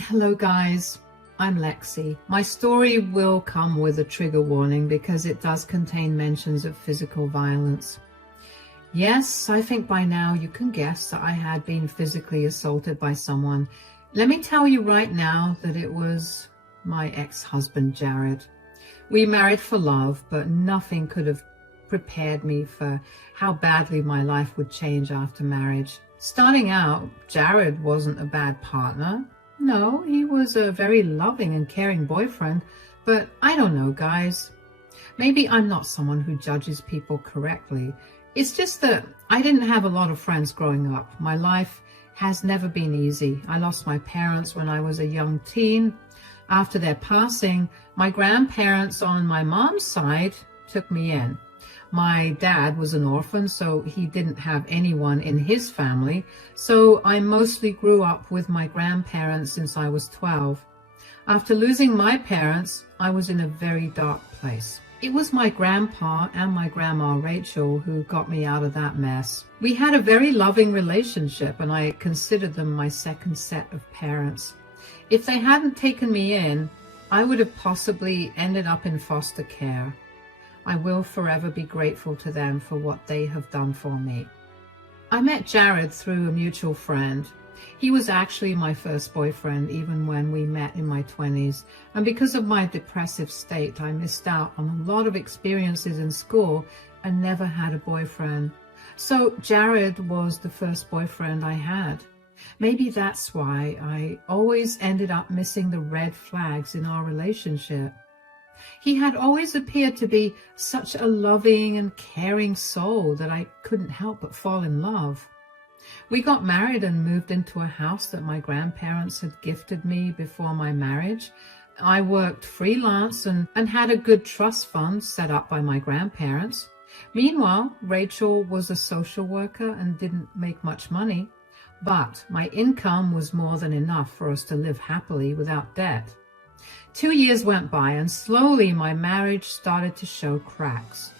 Hello guys, I'm Lexi. My story will come with a trigger warning because it does contain mentions of physical violence. Yes, I think by now you can guess that I had been physically assaulted by someone. Let me tell you right now that it was my ex-husband, Jared. We married for love, but nothing could have prepared me for how badly my life would change after marriage. Starting out, Jared wasn't a bad partner. No, he was a very loving and caring boyfriend, but I don't know, guys. Maybe I'm not someone who judges people correctly. It's just that I didn't have a lot of friends growing up. My life has never been easy. I lost my parents when I was a young teen. After their passing, my grandparents on my mom's side took me in. My dad was an orphan, so he didn't have anyone in his family, so I mostly grew up with my grandparents since I was 12. After losing my parents, I was in a very dark place. It was my grandpa and my grandma Rachel who got me out of that mess. We had a very loving relationship, and I considered them my second set of parents. If they hadn't taken me in, I would have possibly ended up in foster care. I will forever be grateful to them for what they have done for me. I met Jared through a mutual friend. He was actually my first boyfriend even when we met in my 20s, and because of my depressive state, I missed out on a lot of experiences in school and never had a boyfriend. So Jared was the first boyfriend I had. Maybe that's why I always ended up missing the red flags in our relationship. He had always appeared to be such a loving and caring soul that I couldn't help but fall in love. We got married and moved into a house that my grandparents had gifted me before my marriage. I worked freelance and had a good trust fund set up by my grandparents. Meanwhile, Rachel was a social worker and didn't make much money, but my income was more than enough for us to live happily without debt. 2 years went by, and slowly my marriage started to show cracks.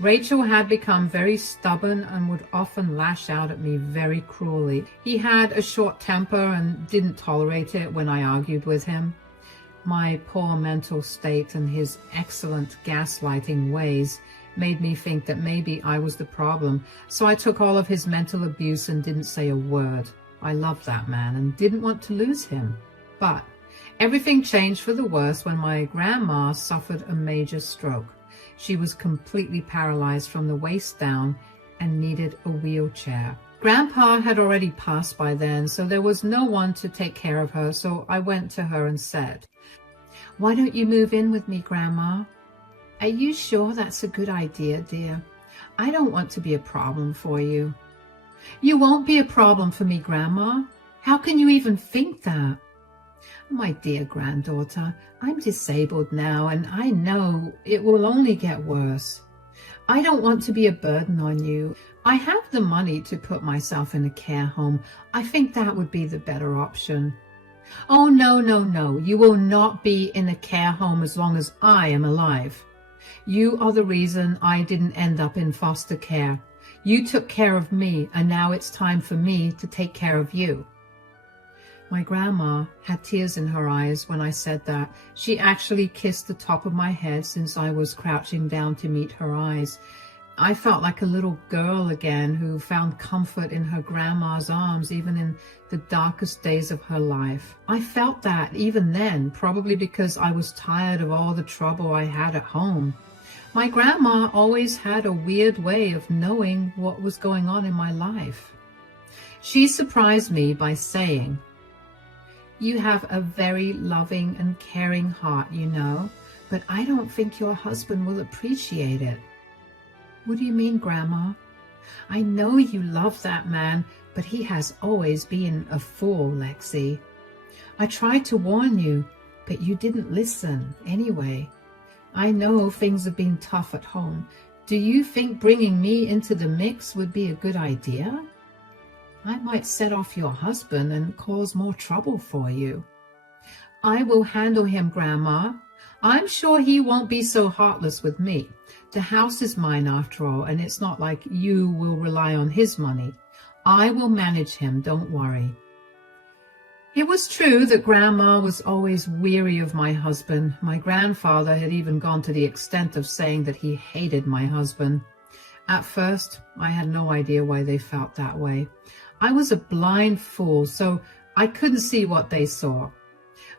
Rachel had become very stubborn and would often lash out at me very cruelly. He had a short temper and didn't tolerate it when I argued with him. My poor mental state and his excellent gaslighting ways made me think that maybe I was the problem, so I took all of his mental abuse and didn't say a word. I loved that man and didn't want to lose him. But everything changed for the worse when my grandma suffered a major stroke. She was completely paralyzed from the waist down and needed a wheelchair. Grandpa had already passed by then, so there was no one to take care of her, so I went to her and said, "Why don't you move in with me, Grandma?" "Are you sure that's a good idea, dear? I don't want to be a problem for you." "You won't be a problem for me, Grandma. How can you even think that?" "My dear granddaughter, I'm disabled now, and I know it will only get worse. I don't want to be a burden on you. I have the money to put myself in a care home. I think that would be the better option." "Oh, no, no, no. You will not be in a care home as long as I am alive. You are the reason I didn't end up in foster care. You took care of me, and now it's time for me to take care of you." My grandma had tears in her eyes when I said that. She actually kissed the top of my head since I was crouching down to meet her eyes. I felt like a little girl again who found comfort in her grandma's arms even in the darkest days of her life. I felt that even then, probably because I was tired of all the trouble I had at home. My grandma always had a weird way of knowing what was going on in my life. She surprised me by saying, "You have a very loving and caring heart, you know, but I don't think your husband will appreciate it." "What do you mean, Grandma?" "I know you love that man, but he has always been a fool, Lexi. I tried to warn you, but you didn't listen anyway. I know things have been tough at home. Do you think bringing me into the mix would be a good idea? I might set off your husband and cause more trouble for you." "I will handle him, Grandma. I'm sure he won't be so heartless with me. The house is mine after all, and it's not like you will rely on his money. I will manage him, don't worry." It was true that Grandma was always weary of my husband. My grandfather had even gone to the extent of saying that he hated my husband. At first, I had no idea why they felt that way. I was a blind fool, so I couldn't see what they saw.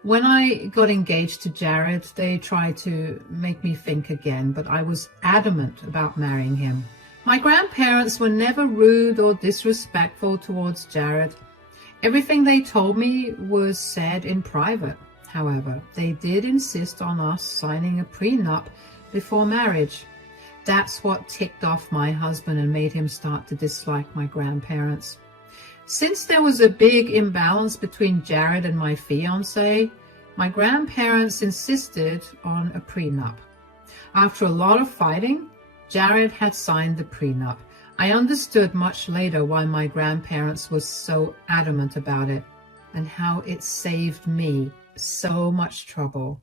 When I got engaged to Jared, they tried to make me think again, but I was adamant about marrying him. My grandparents were never rude or disrespectful towards Jared. Everything they told me was said in private. However, they did insist on us signing a prenup before marriage. That's what ticked off my husband and made him start to dislike my grandparents. Since there was a big imbalance between Jared and my fiancé, my grandparents insisted on a prenup. After a lot of fighting, Jared had signed the prenup. I understood much later why my grandparents were so adamant about it and how it saved me so much trouble.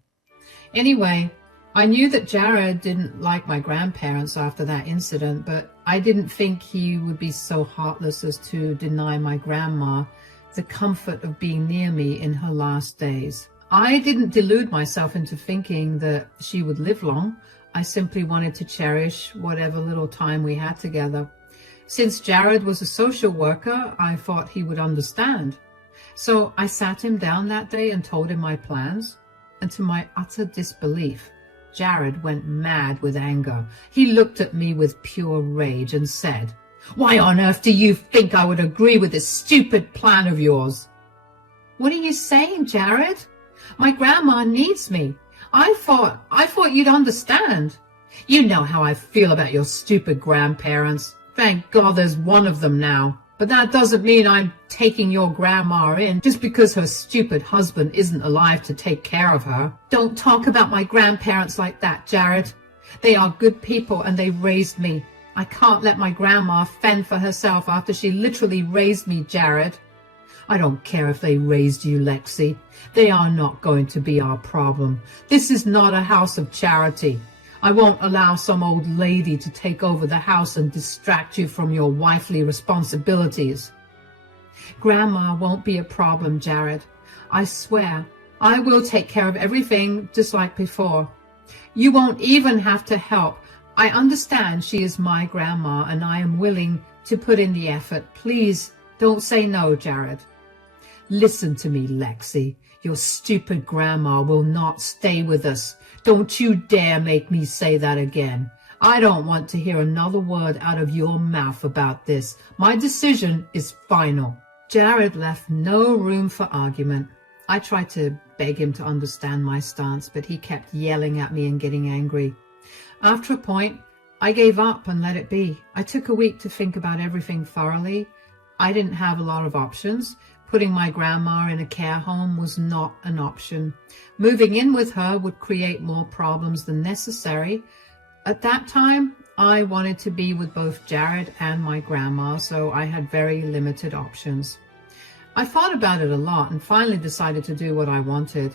Anyway, I knew that Jared didn't like my grandparents after that incident, but I didn't think he would be so heartless as to deny my grandma the comfort of being near me in her last days. I didn't delude myself into thinking that she would live long. I simply wanted to cherish whatever little time we had together. Since Jared was a social worker, I thought he would understand. So I sat him down that day and told him my plans, and to my utter disbelief, Jared went mad with anger. He looked at me with pure rage and said, "Why on earth do you think I would agree with this stupid plan of yours?" "What are you saying, Jared? My grandma needs me. I thought you'd understand. You know how I feel about your stupid grandparents. Thank God there's one of them now. But that doesn't mean I'm taking your grandma in just because her stupid husband isn't alive to take care of her. Don't talk about my grandparents like that, Jared. They are good people and they raised me. I can't let my grandma fend for herself after she literally raised me, Jared. I don't care if they raised you, Lexi. They are not going to be our problem. This is not a house of charity. I won't allow some old lady to take over the house and distract you from your wifely responsibilities. Grandma won't be a problem, Jared. I swear, I will take care of everything just like before. You won't even have to help. I understand she is my grandma and I am willing to put in the effort. Please don't say no, Jared. Listen to me, Lexi. Your stupid grandma will not stay with us. Don't you dare make me say that again. I don't want to hear another word out of your mouth about this. My decision is final. Jared left no room for argument. I tried to beg him to understand my stance, but he kept yelling at me and getting angry. After a point, I gave up and let it be. I took a week to think about everything thoroughly. I didn't have a lot of options. Putting my grandma in a care home was not an option. Moving in with her would create more problems than necessary. At that time, I wanted to be with both Jared and my grandma, so I had very limited options. I thought about it a lot and finally decided to do what I wanted.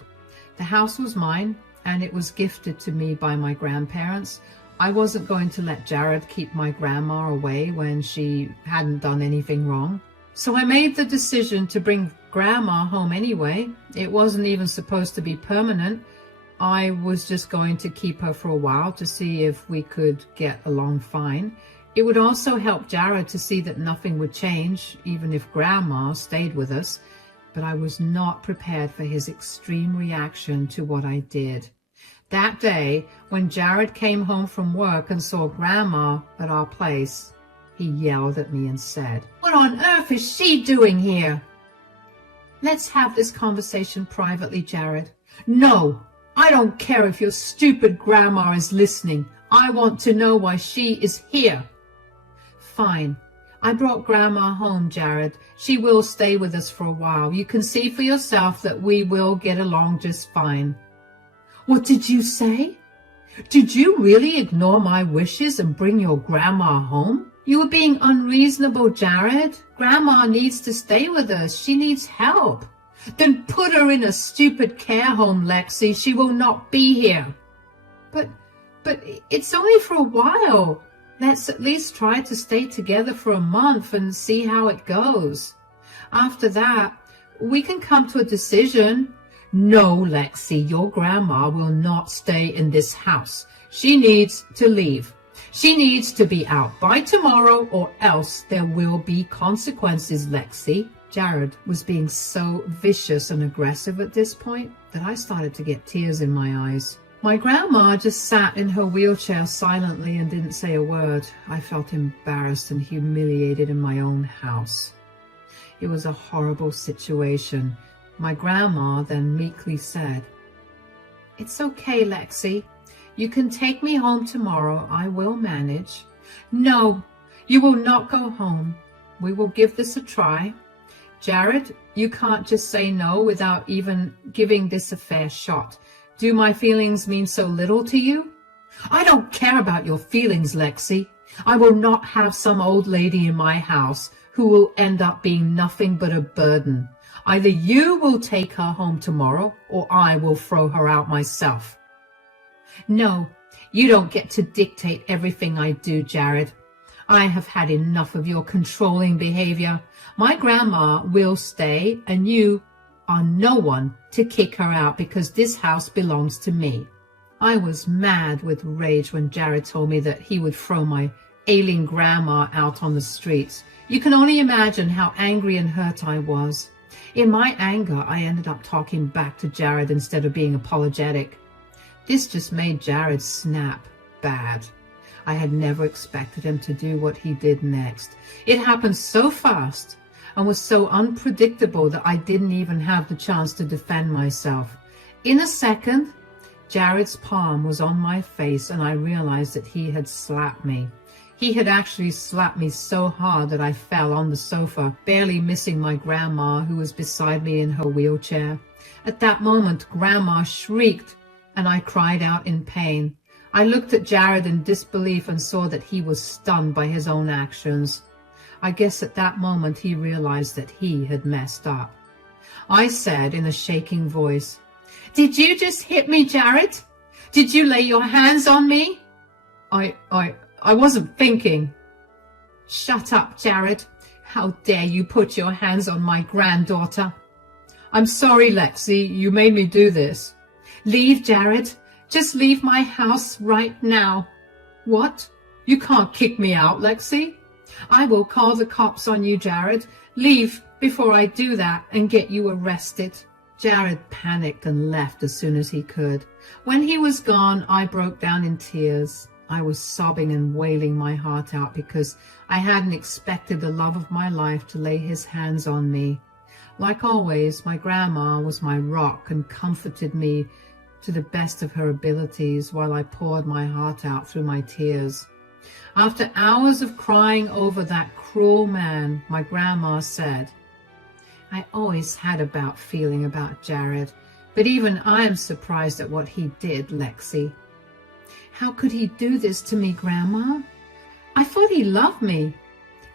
The house was mine, and it was gifted to me by my grandparents. I wasn't going to let Jared keep my grandma away when she hadn't done anything wrong. So I made the decision to bring Grandma home anyway. It wasn't even supposed to be permanent. I was just going to keep her for a while to see if we could get along fine. It would also help Jared to see that nothing would change, even if Grandma stayed with us. But I was not prepared for his extreme reaction to what I did. That day, when Jared came home from work and saw Grandma at our place, he yelled at me and said, "What on earth is she doing here?" "Let's have this conversation privately, Jared." "No, I don't care if your stupid grandma is listening. I want to know why she is here." "Fine. I brought Grandma home, Jared. She will stay with us for a while. You can see for yourself that we will get along just fine." "What did you say? Did you really ignore my wishes and bring your grandma home?" "You are being unreasonable, Jared. Grandma needs to stay with us. She needs help." "Then put her in a stupid care home, Lexi. She will not be here." But it's only for a while. Let's at least try to stay together for a month and see how it goes. After that, we can come to a decision. No, Lexi, your grandma will not stay in this house. She needs to leave. She needs to be out by tomorrow, or else there will be consequences, Lexi. Jared was being so vicious and aggressive at this point that I started to get tears in my eyes. My grandma just sat in her wheelchair silently and didn't say a word. I felt embarrassed and humiliated in my own house. It was a horrible situation. My grandma then meekly said, "It's okay, Lexi. You can take me home tomorrow. I will manage." "No, you will not go home. We will give this a try. Jared, you can't just say no without even giving this a fair shot. Do my feelings mean so little to you?" "I don't care about your feelings, Lexi. I will not have some old lady in my house who will end up being nothing but a burden. Either you will take her home tomorrow, or I will throw her out myself." "No, you don't get to dictate everything I do, Jared. I have had enough of your controlling behavior. My grandma will stay, and you are no one to kick her out because this house belongs to me." I was mad with rage when Jared told me that he would throw my ailing grandma out on the streets. You can only imagine how angry and hurt I was. In my anger, I ended up talking back to Jared instead of being apologetic. This just made Jared snap bad. I had never expected him to do what he did next. It happened so fast and was so unpredictable that I didn't even have the chance to defend myself. In a second, Jared's palm was on my face and I realized that he had slapped me. He had actually slapped me so hard that I fell on the sofa, barely missing my grandma who was beside me in her wheelchair. At that moment, Grandma shrieked and I cried out in pain. I looked at Jared in disbelief and saw that he was stunned by his own actions. I guess at that moment he realized that he had messed up. I said in a shaking voice, "Did you just hit me, Jared? Did you lay your hands on me?" I wasn't thinking." "Shut up, Jared. How dare you put your hands on my granddaughter?" "I'm sorry, Lexi. You made me do this." "Leave, Jared. Just leave my house right now." "What? You can't kick me out, Lexi." "I will call the cops on you, Jared. Leave before I do that and get you arrested." Jared panicked and left as soon as he could. When he was gone, I broke down in tears. I was sobbing and wailing my heart out because I hadn't expected the love of my life to lay his hands on me. Like always, my grandma was my rock and comforted me to the best of her abilities while I poured my heart out through my tears. After hours of crying over that cruel man, my grandma said, "I always had a bad feeling about Jared, but even I am surprised at what he did, Lexi." "How could he do this to me, Grandma? I thought he loved me."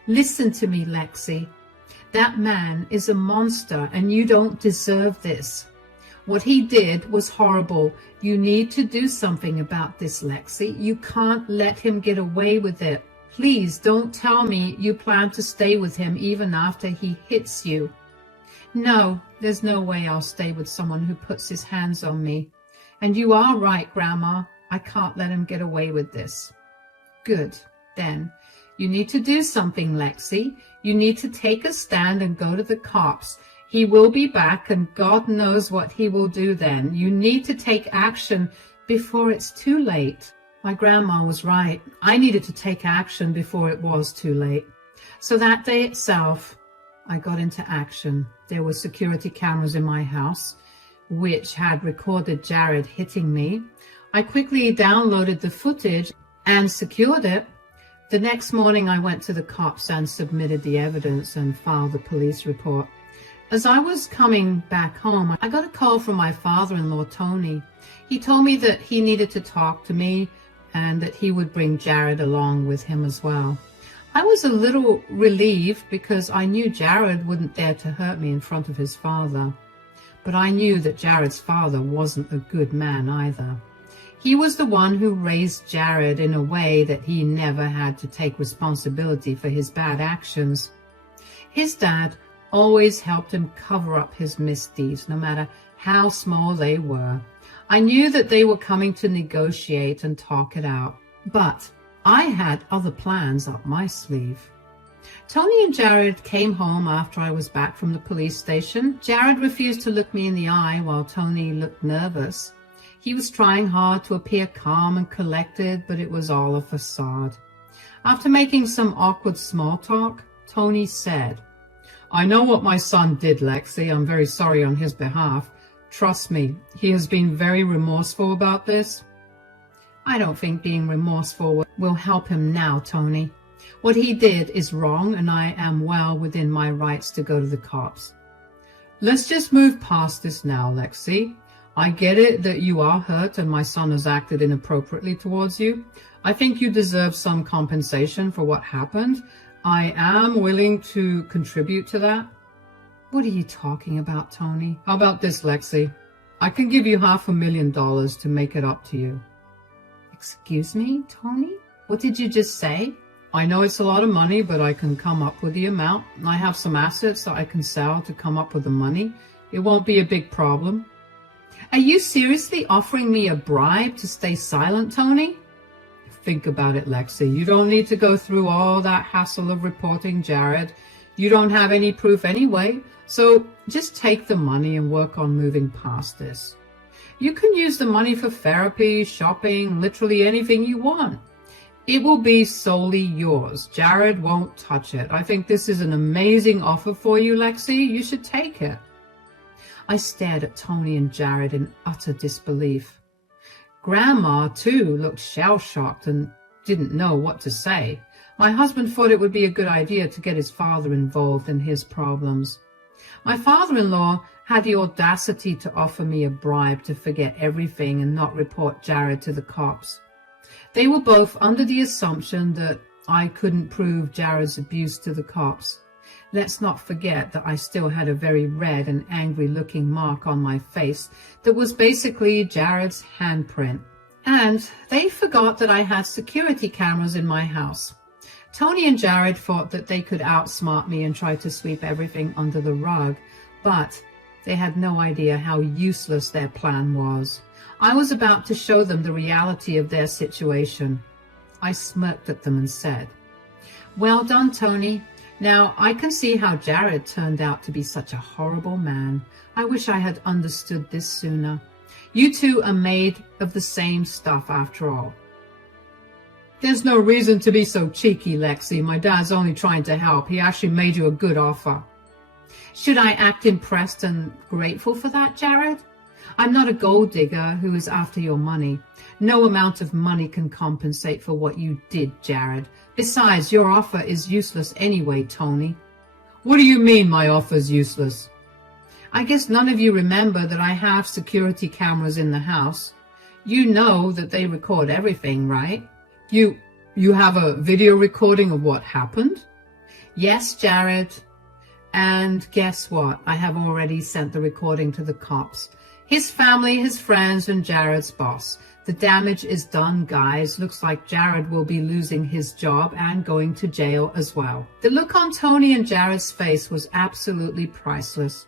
"Listen to me, Lexi. That man is a monster and you don't deserve this. What he did was horrible. You need to do something about this, Lexi. You can't let him get away with it. Please don't tell me you plan to stay with him even after he hits you." "No, there's no way I'll stay with someone who puts his hands on me. And you are right, Grandma. I can't let him get away with this." "Good. Then you need to do something, Lexi. You need to take a stand and go to the cops. He will be back and God knows what he will do then. You need to take action before it's too late." My grandma was right. I needed to take action before it was too late. So that day itself, I got into action. There were security cameras in my house, which had recorded Jared hitting me. I quickly downloaded the footage and secured it. The next morning, I went to the cops and submitted the evidence and filed a police report. As I was coming back home, I got a call from my father-in-law, Tony. He told me that he needed to talk to me and that he would bring Jared along with him as well. I was a little relieved because I knew Jared wouldn't dare to hurt me in front of his father. But I knew that Jared's father wasn't a good man either. He was the one who raised Jared in a way that he never had to take responsibility for his bad actions. His dad always helped him cover up his misdeeds, no matter how small they were. I knew that they were coming to negotiate and talk it out, but I had other plans up my sleeve. Tony and Jared came home after I was back from the police station. Jared refused to look me in the eye while Tony looked nervous. He was trying hard to appear calm and collected, but it was all a facade. After making some awkward small talk, Tony said, "I know what my son did, Lexi. I'm very sorry on his behalf. Trust me, he has been very remorseful about this." "I don't think being remorseful will help him now, Tony. What he did is wrong, and I am well within my rights to go to the cops." "Let's just move past this now, Lexi. I get it that you are hurt and my son has acted inappropriately towards you. I think you deserve some compensation for what happened. I am willing to contribute to that." "What are you talking about, Tony?" "How about this, Lexi? I can give you $500,000 to make it up to you." "Excuse me, Tony? What did you just say?" "I know it's a lot of money, but I can come up with the amount. I have some assets that I can sell to come up with the money. It won't be a big problem." "Are you seriously offering me a bribe to stay silent, Tony?" "Think about it, Lexi. You don't need to go through all that hassle of reporting Jared. You don't have any proof anyway, so just take the money and work on moving past this. You can use the money for therapy, shopping, literally anything you want. It will be solely yours. Jared won't touch it. I think this is an amazing offer for you, Lexi. You should take it." I stared at Tony and Jared in utter disbelief. Grandma, too, looked shell-shocked and didn't know what to say. My husband thought it would be a good idea to get his father involved in his problems. My father-in-law had the audacity to offer me a bribe to forget everything and not report Jared to the cops. They were both under the assumption that I couldn't prove Jared's abuse to the cops. Let's not forget that I still had a very red and angry-looking mark on my face that was basically Jared's handprint. And they forgot that I had security cameras in my house. Tony and Jared thought that they could outsmart me and try to sweep everything under the rug, but they had no idea how useless their plan was. I was about to show them the reality of their situation. I smirked at them and said, "Well done, Tony. Now, I can see how Jared turned out to be such a horrible man. I wish I had understood this sooner. You two are made of the same stuff after all." "There's no reason to be so cheeky, Lexi. My dad's only trying to help. He actually made you a good offer." "Should I act impressed and grateful for that, Jared? I'm not a gold digger who is after your money. No amount of money can compensate for what you did, Jared. Besides, your offer is useless anyway, Tony." "What do you mean my offer's useless?" "I guess none of you remember that I have security cameras in the house. You know that they record everything, right?" You have a video recording of what happened?" "Yes, Jared. And guess what? I have already sent the recording to the cops. His family, his friends, and Jared's boss. The damage is done, guys. Looks like Jared will be losing his job and going to jail as well." The look on Tony and Jared's face was absolutely priceless.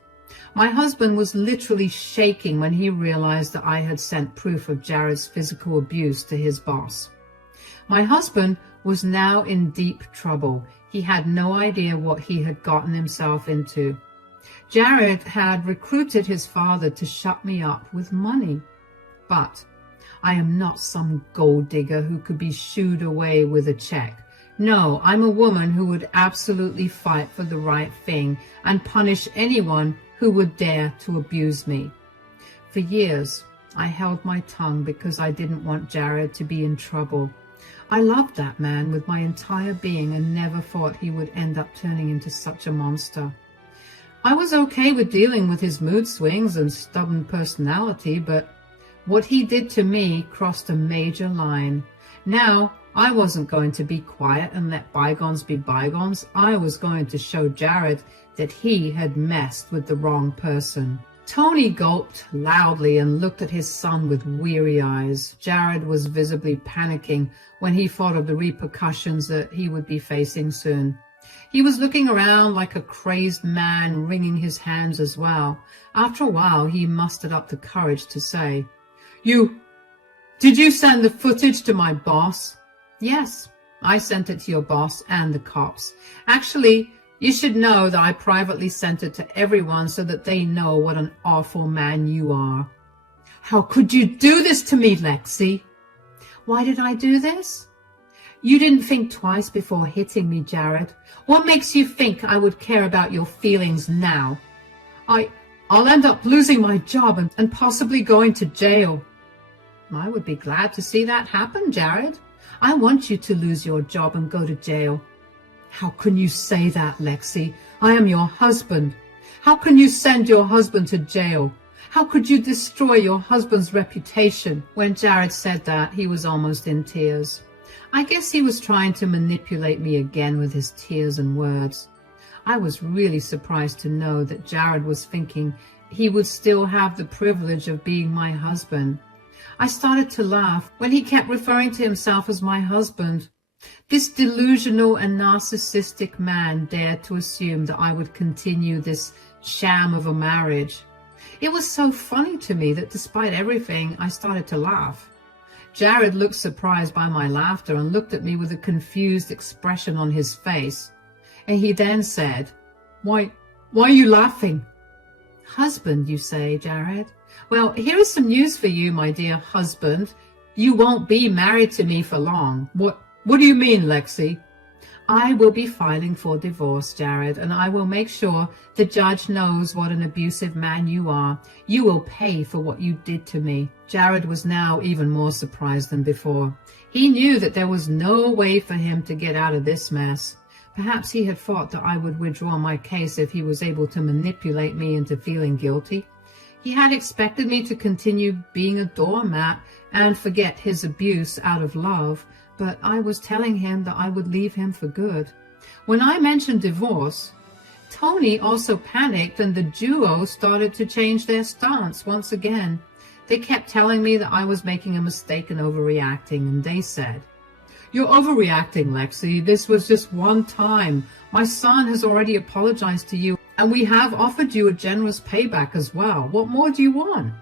My husband was literally shaking when he realized that I had sent proof of Jared's physical abuse to his boss. My husband was now in deep trouble. He had no idea what he had gotten himself into. Jared had recruited his father to shut me up with money. But I am not some gold digger who could be shooed away with a check. No, I'm a woman who would absolutely fight for the right thing and punish anyone who would dare to abuse me. For years, I held my tongue because I didn't want Jared to be in trouble. I loved that man with my entire being and never thought he would end up turning into such a monster. I was okay with dealing with his mood swings and stubborn personality, but what he did to me crossed a major line. Now, I wasn't going to be quiet and let bygones be bygones. I was going to show Jared that he had messed with the wrong person. Tony gulped loudly and looked at his son with weary eyes. Jared was visibly panicking when he thought of the repercussions that he would be facing soon. He was looking around like a crazed man, wringing his hands as well. After a while, he mustered up the courage to say, Did you send the footage to my boss? Yes, I sent it to your boss and the cops. Actually, you should know that I privately sent it to everyone so that they know what an awful man you are. How could you do this to me, Lexi? Why did I do this? You didn't think twice before hitting me, Jared. What makes you think I would care about your feelings now? I'll end up losing my job and possibly going to jail. I would be glad to see that happen, Jared. I want you to lose your job and go to jail. How can you say that, Lexi? I am your husband. How can you send your husband to jail? How could you destroy your husband's reputation? When Jared said that, he was almost in tears. I guess he was trying to manipulate me again with his tears and words. I was really surprised to know that Jared was thinking he would still have the privilege of being my husband. I started to laugh when he kept referring to himself as my husband. This delusional and narcissistic man dared to assume that I would continue this sham of a marriage. It was so funny to me that despite everything, I started to laugh. Jared looked surprised by my laughter and looked at me with a confused expression on his face. And he then said, Why are you laughing? Husband, you say, Jared? Well, here is some news for you, my dear husband. You won't be married to me for long. What do you mean, Lexi? I will be filing for divorce, Jared, and I will make sure the judge knows what an abusive man you are. You will pay for what you did to me. Jared was now even more surprised than before. He knew that there was no way for him to get out of this mess. Perhaps he had thought that I would withdraw my case if he was able to manipulate me into feeling guilty. He had expected me to continue being a doormat and forget his abuse out of love, but I was telling him that I would leave him for good. When I mentioned divorce, Tony also panicked and the duo started to change their stance once again. They kept telling me that I was making a mistake and overreacting, and they said, You're overreacting, Lexi. This was just one time. My son has already apologized to you, and we have offered you a generous payback as well. What more do you want?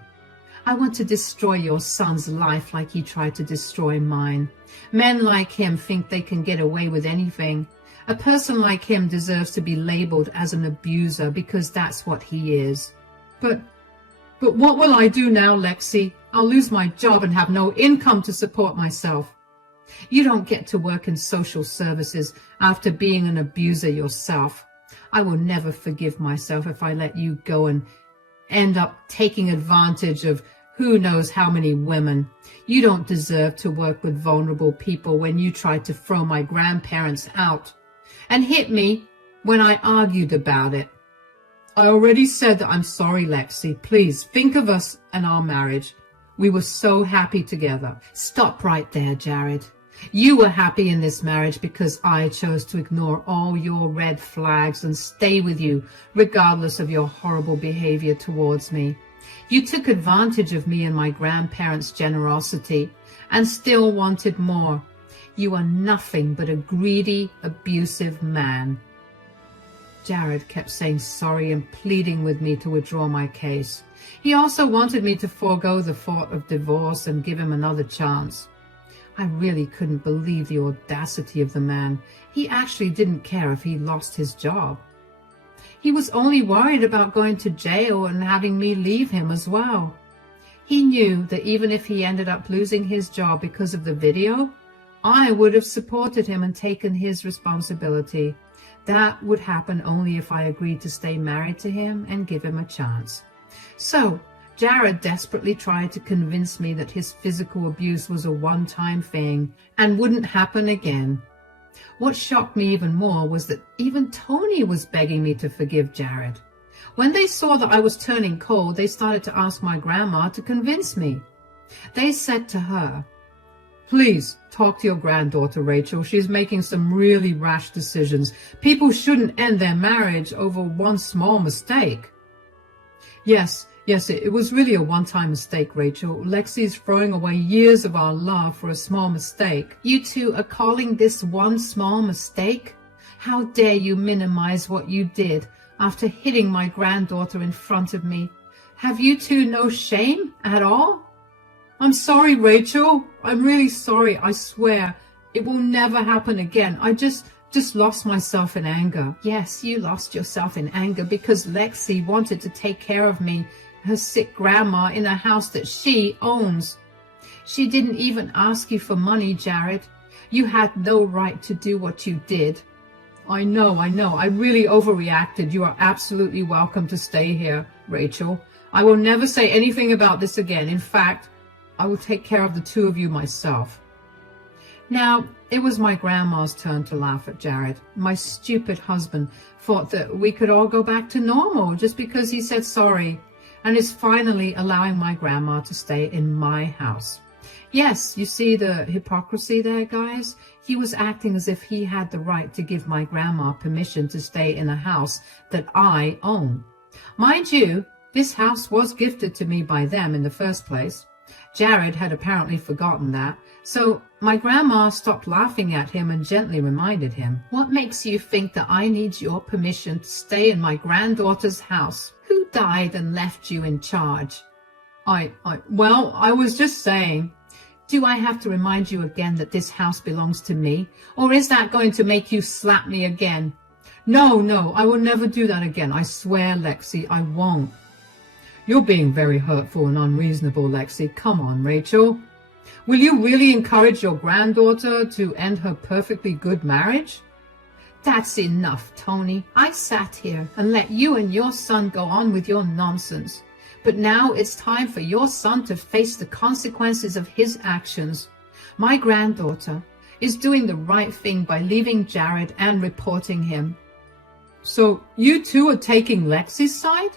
I want to destroy your son's life like he tried to destroy mine. Men like him think they can get away with anything. A person like him deserves to be labeled as an abuser because that's what he is. But what will I do now, Lexi? I'll lose my job and have no income to support myself. You don't get to work in social services after being an abuser yourself. I will never forgive myself if I let you go and end up taking advantage of who knows how many women. You don't deserve to work with vulnerable people when you tried to throw my grandparents out and hit me when I argued about it. I already said that I'm sorry, Lexi. Please think of us and our marriage. We were so happy together. Stop right there, Jared. You were happy in this marriage because I chose to ignore all your red flags and stay with you regardless of your horrible behavior towards me. You took advantage of me and my grandparents' generosity and still wanted more. You are nothing but a greedy, abusive man. Jared kept saying sorry and pleading with me to withdraw my case. He also wanted me to forego the thought of divorce and give him another chance. I really couldn't believe the audacity of the man. He actually didn't care if he lost his job. He was only worried about going to jail and having me leave him as well. He knew that even if he ended up losing his job because of the video, I would have supported him and taken his responsibility. That would happen only if I agreed to stay married to him and give him a chance. So, Jared desperately tried to convince me that his physical abuse was a one-time thing and wouldn't happen again. What shocked me even more was that even Tony was begging me to forgive Jared. When they saw that I was turning cold, they started to ask my grandma to convince me. They said to her, Please talk to your granddaughter, Rachel. She's making some really rash decisions. People shouldn't end their marriage over one small mistake. Yes, it was really a one-time mistake, Rachel. Lexi's throwing away years of our love for a small mistake. You two are calling this one small mistake? How dare you minimize what you did after hitting my granddaughter in front of me? Have you two no shame at all? I'm sorry, Rachel. I'm really sorry. I swear it will never happen again. I just lost myself in anger. Yes, you lost yourself in anger because Lexi wanted to take care of me, her sick grandma, in a house that she owns. She didn't even ask you for money, Jared. You had no right to do what you did. I know. I really overreacted. You are absolutely welcome to stay here, Rachel. I will never say anything about this again. In fact, I will take care of the two of you myself. Now, it was my grandma's turn to laugh at Jared. My stupid husband thought that we could all go back to normal just because he said sorry and is finally allowing my grandma to stay in my house. Yes, you see the hypocrisy there, guys? He was acting as if he had the right to give my grandma permission to stay in a house that I own. Mind you, this house was gifted to me by them in the first place. Jared had apparently forgotten that, so my grandma stopped laughing at him and gently reminded him, "What makes you think that I need your permission to stay in my granddaughter's house? Who died and left you in charge?" Well, I was just saying. Do I have to remind you again that this house belongs to me? Or is that going to make you slap me again? No, I will never do that again. I swear, Lexi, I won't. You're being very hurtful and unreasonable, Lexi. Come on, Rachel. Will you really encourage your granddaughter to end her perfectly good marriage? That's enough, Tony. I sat here and let you and your son go on with your nonsense. But now it's time for your son to face the consequences of his actions. My granddaughter is doing the right thing by leaving Jared and reporting him. So you two are taking Lexi's side?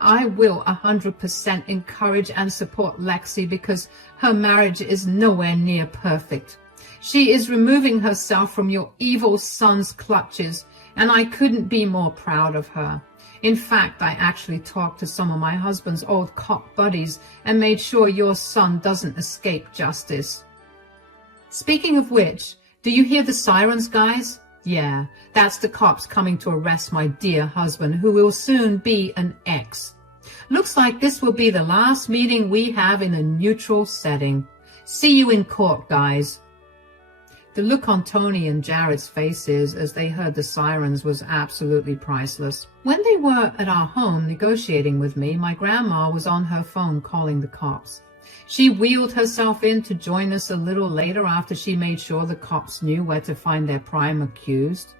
I will 100% encourage and support Lexi because her marriage is nowhere near perfect. She is removing herself from your evil son's clutches, and I couldn't be more proud of her. In fact, I actually talked to some of my husband's old cop buddies and made sure your son doesn't escape justice. Speaking of which, do you hear the sirens, guys? Yeah, that's the cops coming to arrest my dear husband, who will soon be an ex. Looks like this will be the last meeting we have in a neutral setting. See you in court, guys. The look on Tony and Jared's faces as they heard the sirens was absolutely priceless. When they were at our home negotiating with me, my grandma was on her phone calling the cops. She wheeled herself in to join us a little later after she made sure the cops knew where to find their prime accused.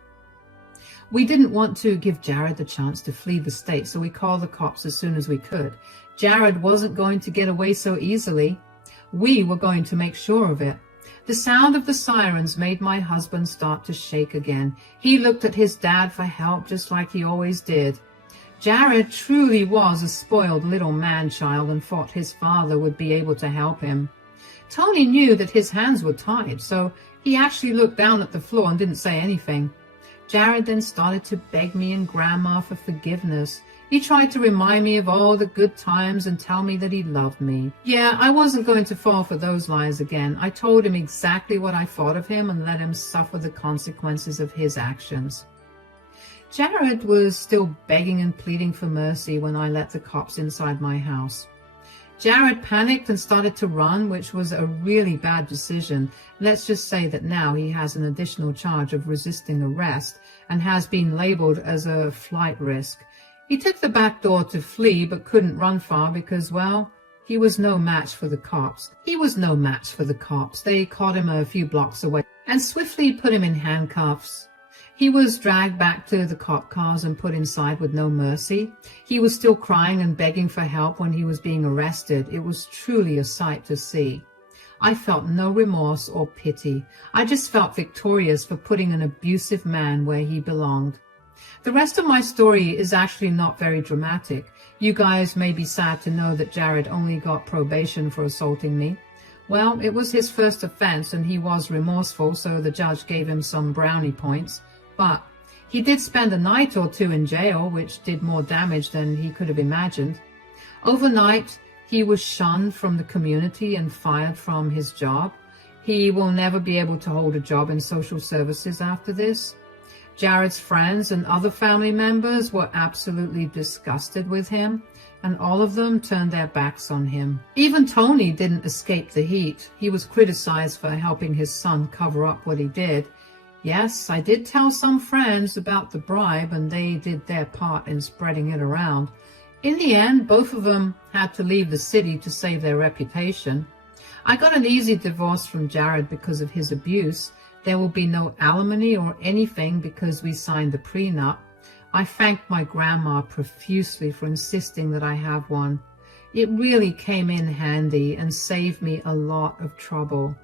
We didn't want to give Jared the chance to flee the state, so we called the cops as soon as we could. Jared wasn't going to get away so easily. We were going to make sure of it. The sound of the sirens made my husband start to shake again. He looked at his dad for help just like he always did. Jared truly was a spoiled little man-child and thought his father would be able to help him. Tony knew that his hands were tied, so he actually looked down at the floor and didn't say anything. Jared then started to beg me and Grandma for forgiveness. He tried to remind me of all the good times and tell me that he loved me. Yeah, I wasn't going to fall for those lies again. I told him exactly what I thought of him and let him suffer the consequences of his actions. Jared was still begging and pleading for mercy when I let the cops inside my house. Jared panicked and started to run, which was a really bad decision. Let's just say that now he has an additional charge of resisting arrest and has been labeled as a flight risk. He took the back door to flee but couldn't run far because, well, he was no match for the cops. They caught him a few blocks away and swiftly put him in handcuffs. He was dragged back to the cop cars and put inside with no mercy. He was still crying and begging for help when he was being arrested. It was truly a sight to see. I felt no remorse or pity. I just felt victorious for putting an abusive man where he belonged. The rest of my story is actually not very dramatic. You guys may be sad to know that Jared only got probation for assaulting me. Well, it was his first offense and he was remorseful, so the judge gave him some brownie points. But he did spend a night or two in jail, which did more damage than he could have imagined. Overnight, he was shunned from the community and fired from his job. He will never be able to hold a job in social services after this. Jared's friends and other family members were absolutely disgusted with him, and all of them turned their backs on him. Even Tony didn't escape the heat. He was criticized for helping his son cover up what he did. Yes, I did tell some friends about the bribe, and they did their part in spreading it around. In the end, both of them had to leave the city to save their reputation. I got an easy divorce from Jared because of his abuse. There will be no alimony or anything because we signed the prenup. I thanked my grandma profusely for insisting that I have one. It really came in handy and saved me a lot of trouble.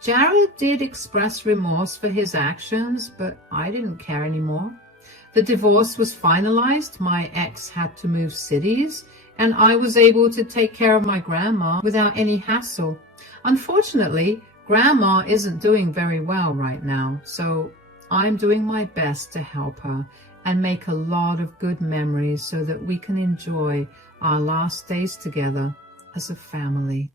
Jared did express remorse for his actions, but I didn't care anymore. The divorce was finalized, my ex had to move cities, and I was able to take care of my grandma without any hassle. Unfortunately, Grandma isn't doing very well right now, so I'm doing my best to help her and make a lot of good memories so that we can enjoy our last days together as a family.